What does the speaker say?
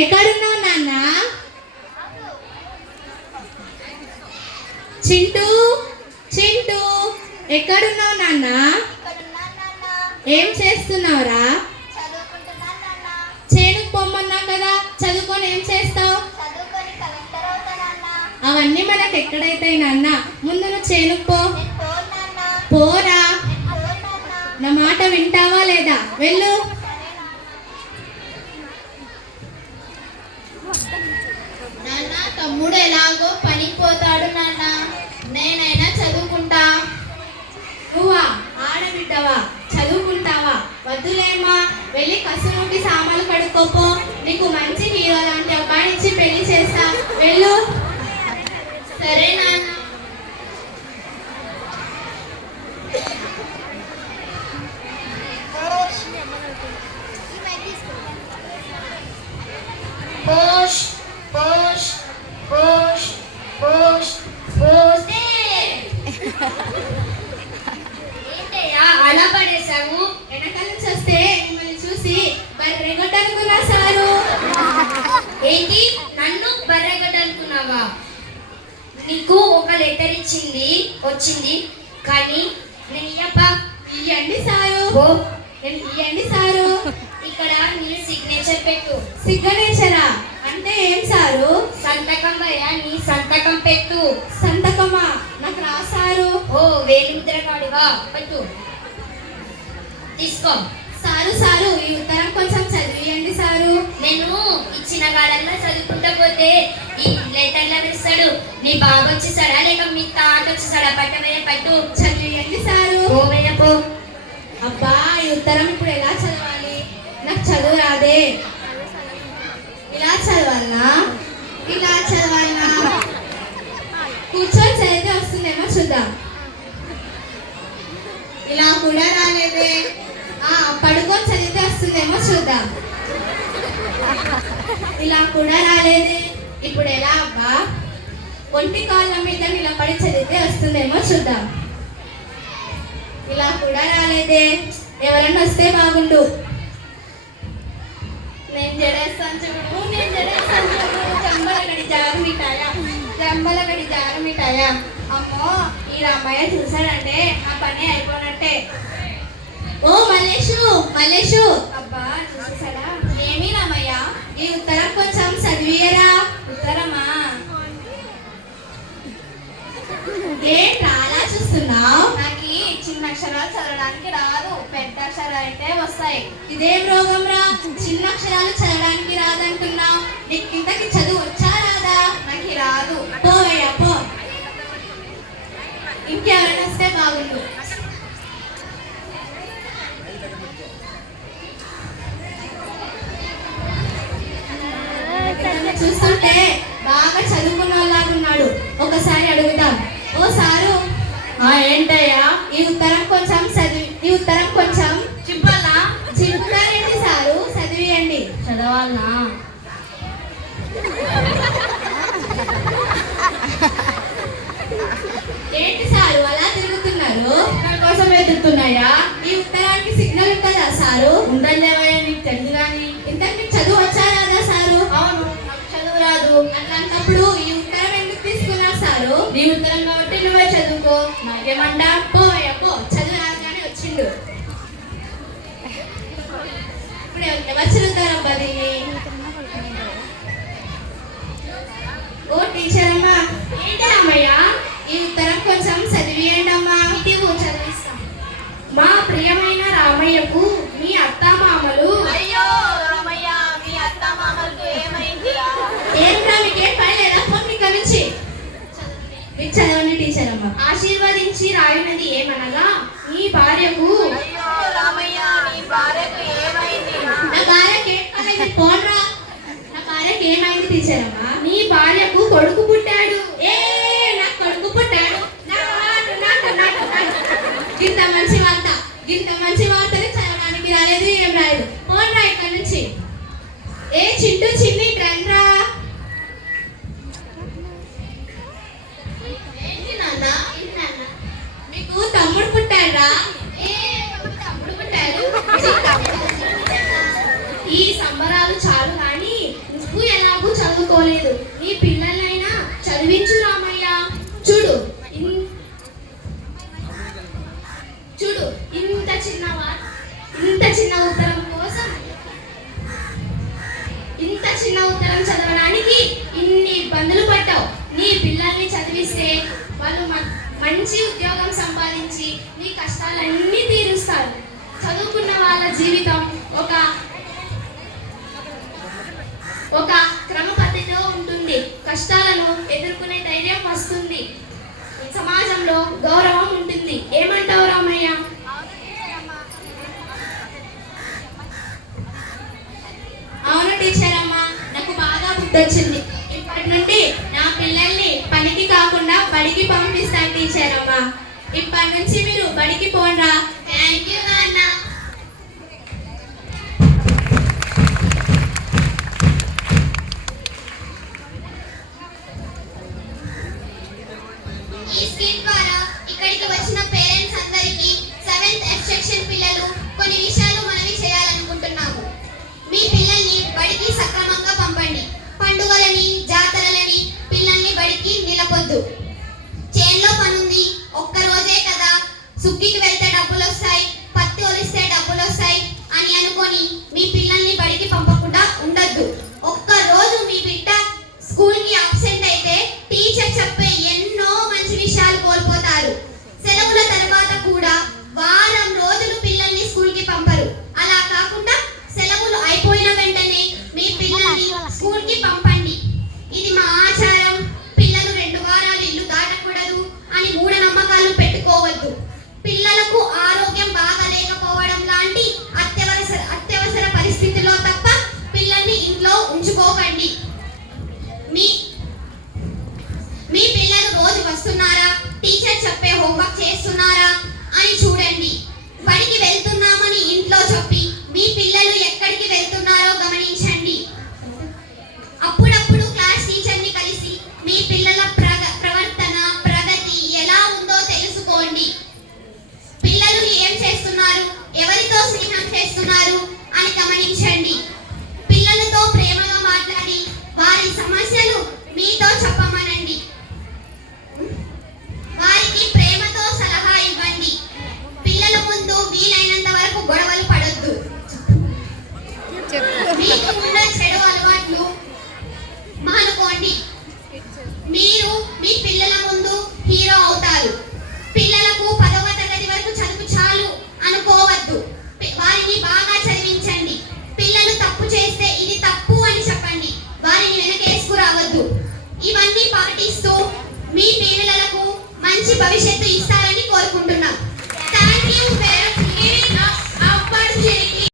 ఎక్కడున్నావు నాన్న? చింటూ చింటూ ఎక్కడున్నావు నాన్న? ఏం చేస్తున్నావురా? చేనుకు పొమ్మన్నా కదా, చదువుకొని ఏం చేస్తావు? అవన్నీ మనకు ఎక్కడైతాయి నాన్న, ముందు నువ్వు చేనుకు పో. పోరా, నా మాట వింటావా లేదా? వెళ్ళు. నాన్న, తమ్ముడు ఎలాగో పనికి పోతాడు నాన్న, నేనైనా చదువుకుంటా. నువ్వా ఆడబిడ్డవా, చదువుకుంటావా? వద్దులేమా, వెళ్ళి కసునుండి సామాన్లు కడుక్కోపో. నీకు మంచి హీరో లాంటి అబ్బాయినిచ్చి పెళ్లి చేస్తా, వెళ్ళు. సరే నాన్న. పోష్ పోష్ పోష్ పోష్ పోష్. ఏంటయ్యా అలా పడేశావు? వెనకాల నుంచి వస్తే మిమ్మల్ని చూసి బర్రెగొట్టనుకున్నా సారు. ఏంటి, నన్ను బర్రెగొట్టనుకున్నావా? నీకు ఒక లెటర్ వచ్చింది కానీ నేను ఇయ్యండి సారు. నేను ఇయ్యండి సారు. ఇక్కడ నీ సిగ్నేచర్ పెట్టు. సిగ్నేచరా అంటే ఏం సారు? సంతకం అయ్యా, నీ సంతకం పెట్టు. సంతకమా? నాకు రాసారు. ఓ వేలి ముద్ర కాడివా, పెట్టు. తీసుకో. సారు ఈ ఉత్తరం కొంచెం చదివియండి సారు. నేను ఇచ్చిన కాలంలో చదువుకుంటా పోతే ఈ లెటర్లు ఇస్తాడు. నీ బాబు వచ్చేసాడా లేక మీ తాత వచ్చేసాడా? పట్టవయ్య, పట్టు. చదివియండి సారు. పో. అబ్బా, ఈ ఉత్తరం ఇప్పుడు ఎలా చదవాలి? నాకు చదువు రాదే. ఇలా చదవాలనా? ఇలా చదవాలనా? కూర్చొని చదివితే వస్తుందేమో చూద్దాం. ఇలా కూడా రాలేదే. పడుకొని చదివితే వస్తుందేమో చూద్దాం. ఇలా కూడా రాలేదే. ఇప్పుడు ఎలా అబ్బా? ఒంటి కాళ్ళ మీద నిలబడి చదివితే వస్తుందేమో చూద్దాం. ఇలా కూడా రాలేదే. ఎవరన్నా వస్తే బాగుండు. నేను జడేస్తాను చూడు, నేను జడేస్తాను చూడు. జంబలగడి జారు మిఠాయా. అమ్మో, ఈ రామయ్య చూసాడంటే ఆ పని అయిపోయినట్టే. ఓ మల్లేషు. అబ్బా, చూసేసాడా? ఏమి రామయ్య, ఈ ఉత్తరం కొంచెం చదివియరా. ఉత్తరమా? ఏంట్రా అలా చూస్తున్నావు? నాకు చిన్న అక్షరాలు చదవడానికి రాదు, పెద్ద అక్షరాలు అయితే వస్తాయి. ఇదేం రోగం రా, చిన్న అక్షరాలు చదవడానికి రాదంటున్నావు? నీకు ఇంతకి చదువు వచ్చా రాదా? నాకు రాదు. పోవయ్యా పో. ఇంకెవరైనా వస్తే బాగుండు. చూస్తుంటే బాగా చదువుకున్న వాళ్ళలాగున్నాడు. ఒకసారి అడుగుదాం. ఓ సారు. ఏంటయ్యా? ఈ ఉత్తరం కొంచెం చింపాలా? చింపుతారేంటి సారు? చదివియండి. చదవాలనా? ఏంటి సారు అలా తిరుగుతున్నారు? నా కోసం ఎదుగుతున్నాయా? ఈ ఉత్తరానికి సిగ్నల్ ఉంటుందా సారు? ఉందని నీకు తెలుసు కానీ. ఇంతకు మీకు చదువు వచ్చా రాదా సారు? అవును, నాకు చదువు రాదు. అట్లాంటప్పుడు ఈ ఉత్తరం ఎందుకు తీసుకున్నారు సారు? నీ ఉత్తరం కాబట్టి నువ్వే చదువుకో, నాకేమంటా? పోవయ్యా పో. చదువు రాగానే వచ్చిండు. ఇప్పుడు ఎవరు చదువుతారు అబ్బా దీన్ని? ఓ టీచర్ అమ్మా. ఏంటి రామయ్య? ఈ ఉత్తరం కొంచెం చదివియండి అమ్మా. ఇదిగో చదివిస్తాం. మా ప్రియమైన రామయ్యకు మీ అత్తామామలు. అయ్యో రామయ్య, మీ అత్తామామలకు ఏమైంది? ఏంట్రా మీకేం పని లేదా? పోనీ ఇక్కడి నుంచి. మీరు చదవండి టీచర్ అమ్మా. ఆశీర్వదించి రాయినది ఏమనగా, నీ భార్యకు. అయ్యో రామయ్య, నీ భార్యకు ఏమైంది? నా భార్యకి ఏం పని? పోన్రా. నా భార్యకి ఏమైంది టీచర్ అమ్మా? నీ భార్యకు కొడుకు పుట్టాడు. నాకు కొడుకు పుట్టాడు. ఇంత మంచి వార్తని చదవడానికి రాలేదు, ఏం రాలేదు. పోన్రా ఇక్కడి నుంచి. ఏ చింటూ చిన్ని రండ్రా. మీకు తమ్ముడు పుట్టాడ్రా? తమ్ముడు పుట్టాడు. ఈ సంబరాలు చాలు కానీ చదువుకోలేదు. నీ పిల్లలైనా చదివించు రామయ్య. చూడు చూడు ఇంత చిన్న ఉత్తరం కోసం, ఇంత చిన్న ఉత్తరం చదవడానికి ఇన్ని ఇబ్బందులు పడ్డావు. నీ పిల్లల్ని చదివిస్తే వాళ్ళు మంచి ఉద్యోగం సంపాదించి నీ కష్టాలన్నీ తీరుస్తారు. చదువుకున్న వాళ్ళ జీవితం ఒక క్రమ పద్ధతిలో ఉంటుంది. కష్టాలను ఎదుర్కొనే ధైర్యం వస్తుంది. సమాజంలో గౌరవం ఉంటుంది. ఏమంటావు రామయ్య? అవును టీచర్ అమ్మ, నాకు బాగా గుర్తొచ్చింది. ఇప్పటి నుండి నా పిల్లల్ని పనికి కాకుండా బడికి పంపిస్తాను టీచర్ అమ్మ. ఇప్పటి నుంచి మీరు బడికి పోండ్రా. థ్యాంక్ యూ నాన్న. ఈ స్కీమ్ ద్వారా ఇక్కడికి వచ్చిన పేరెంట్స్ అందరికీ 7th F సెక్షన్ పిల్లలు కొన్ని విషయాలు మనవి చేయాలనుకుంటున్నాము. మీ పిల్లల్ని బడికి సక్రమంగా పంపండి. పండుగలని, జాతరలని పిల్లల్ని బడికి నిలపొద్దు. చేన్లో పనుంది, ఒక్క రోజే కదా, సుగ్గికి వెళ్తే డబ్బులు వస్తాయి, పత్తి ఒలిస్తే డబ్బులు వస్తాయి అని అనుకొని మీ పిల్లల్ని బడికి పంపకుండా ఉండొద్దు. ఒక్క రోజు మీ బిడ్డ స్కూల్కి అబ్సెంట్ అయితే టీచర్ చెప్పే ఎన్నో మంచి విషయాలు కోల్పోతారు. సెలవుల తర్వాత కూడా వారం రోజులు పిల్లల్ని స్కూల్కి పంపరు. అలా కాకుండా సెలవులు అయిపోయిన వెంటనే మీ పిల్లల్ని స్కూల్కి పంపండి. ఇది మా ఆచారం. పిల్లలు 2 వారాలు ఇల్లు దాటకూడదు అని మూఢనమ్మకాలు పెట్టుకోవద్దు. పిల్లలకు ఆరోగ్యం బాగలేకపోవడం లాంటి అత్యవసర పరిస్థితుల్లో తప్ప పిల్లల్ని ఇంట్లో ఉంచుకోకండి. మీ పిల్లలు రోజు వస్తున్నారా, టీచర్ చెప్పే హోంవర్క్ చేస్తున్నారా అని చూడండి. బడికి వెళ్తున్నామని ఇంట్లో చెప్పి మీ పిల్లలు ఎక్కడికి వెళ్తున్నారో గమనించండి. అప్పుడప్పుడు క్లాస్ టీచర్ని కలిసి మీ పిల్లల ప్రవర్తన, ప్రగతి ఎలా ఉందో తెలుసుకోండి. పిల్లలు ఏం చేస్తున్నారు, ఎవరితో స్నేహం చేస్తున్నారు అని గమనించండి. పిల్లలతో ప్రేమగా మాట్లాడి వారి సమస్యలు మీతో చెప్పమనండి. వారికి ప్రేమతో సలహా ఇవ్వండి. పిల్లల ముందు వీలైనంత వరకు గొడవలు పడొద్దు. మీకు ఉన్న చెడు అలవాట్లు మానుకోండి. మీరు మీ పిల్లల ముందు హీరో అవుతారు. పిల్లలకు 10వ తరగతి వరకు చదువు చాలు అనుకోవద్దు. వారిని బాగా చదివించండి. పిల్లలు తప్పు చేస్తే ఇది తప్పు అని చెప్పండి. వారిని వెనకేసుకురావద్దు. ఇవన్నీ పాటిస్తూ మీ పిల్లలకు మంచి భవిష్యత్తు ఇస్తారని కోరుకుంటున్నాం.